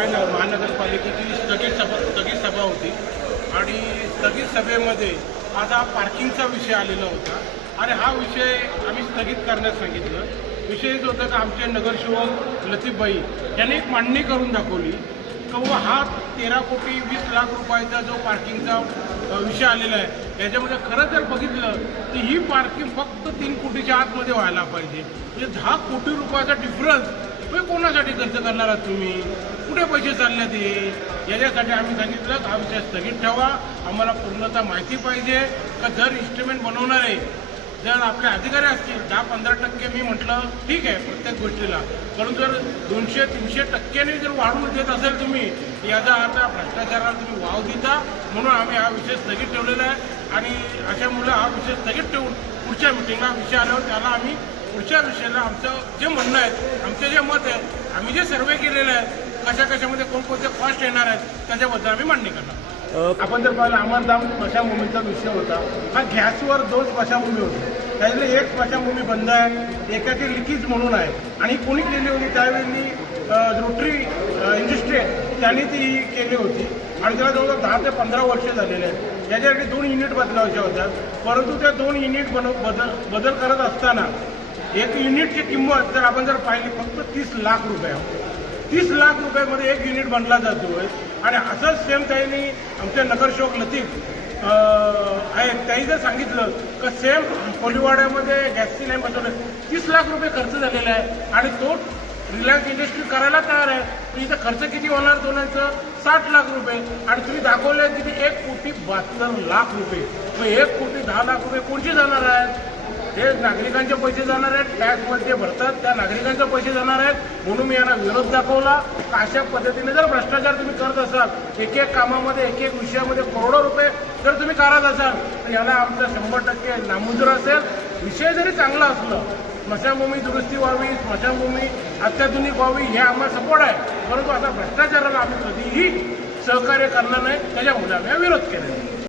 महानगरपालिकेची स्थगित सभा होती आणि स्थगित सभेमध्ये आज हा पार्किंगचा विषय आलेला होता आणि हा विषय आम्ही स्थगित करण्यास सांगितलं। विषय जो होता की आमचे नगरसेवक लतीफभाई यांनी एक मांडणी करून दाखवली की हा 13 कोटी 20 लाख रुपयाचा जो पार्किंगचा विषय आलेला आहे याच्यामध्ये खरं जर बघितलं तर ही पार्किंग फक्त 3 कोटीच्या आतमध्ये व्हायला पाहिजे। म्हणजे 10 कोटी रुपयाचा डिफरन्स कोणासाठी खर्च करणार आहात तुम्ही, कुठे पैसे चालले ते, याच्यासाठी आम्ही सांगितलं हा विषय स्थगित ठेवा। आम्हाला पूर्णतः माहिती पाहिजे का जर इन्स्ट्रुमेंट बनवणार आहे जर आपले अधिकारी असतील 10-15% मी म्हटलं ठीक आहे प्रत्येक गोष्टीला, परंतु जर 200-300% जर वाढवून देत असेल तुम्ही याचा अर्थ भ्रष्टाचाराला तुम्ही वाव देता। म्हणून आम्ही हा विषय स्थगित ठेवलेला आहे आणि अशामुळे हा विषय स्थगित ठेवून पुढच्या मिटिंगला विषय आल्यावर त्याला आम्ही पुढच्या विषयाला आमचं जे म्हणणं आहे आमचं जे मत आहे आम्ही जे सर्वे केलेलं आहे कशामध्ये कोणकोणते कॉस्ट येणार आहेत त्याच्याबद्दल आम्ही मांडणी करणार। आपण जर पाहिलं अमरधाम स्मशानभूमीचा विषय होता, हा गॅसवर 2 स्मशानभूमी होती, त्यातली एक स्मशानभूमी बंद आहे, एकाची लिकीज म्हणून आहे आणि कोणी केली होती त्यावेळी रोटरी इंडस्ट्री त्यांनी ती केली होती आणि त्याला जवळजवळ 10 ते 15 वर्ष झालेले आहेत। याच्यासाठी 2 युनिट बदलायच्या होत्या, परंतु त्या 2 युनिट बदल करत असताना एक युनिटची किंमत जर आपण पाहिली फक्त 30 लाख रुपये, 30 लाख रुपयामध्ये एक युनिट बनला जातोय आणि असंच सेम त्यांनी आमचे नगरसेवक लतीफ आहेत त्यांनी जर सांगितलं की सेम कोलीवाड्यामध्ये गॅसची लाईन बसवलं 30 लाख रुपये खर्च झालेला आहे आणि तो रिलायन्स इंडस्ट्री करायला तयार आहे, तर इथं खर्च किती होणार दोनांचं 60 लाख रुपये आणि तुम्ही दाखवले किती 1,72 लाख रुपये। मग 1,10 लाख रुपये कोणचे जाणार आहेत? हे नागरिकांचे पैसे जाणार आहेत, टॅक्समध्ये भरतात त्या नागरिकांचे पैसे जाणार आहेत। म्हणून मी यांना विरोध दाखवला। अशा पद्धतीने जर भ्रष्टाचार तुम्ही करत असाल एक कामामध्ये एक विषयामध्ये करोडो रुपये जर तुम्ही करत असाल तर याला आमचं 100% नामंजूर असेल। विषय जरी चांगला असलं स्मशानभूमी दुरुस्ती व्हावी, स्मशानभूमी अत्याधुनिक व्हावी हे आम्हाला सपोर्ट आहे, परंतु आता भ्रष्टाचाराला आम्ही कधीही सहकार्य करणार नाही, त्याच्यामुळे आम्ही विरोध केलेला आहे।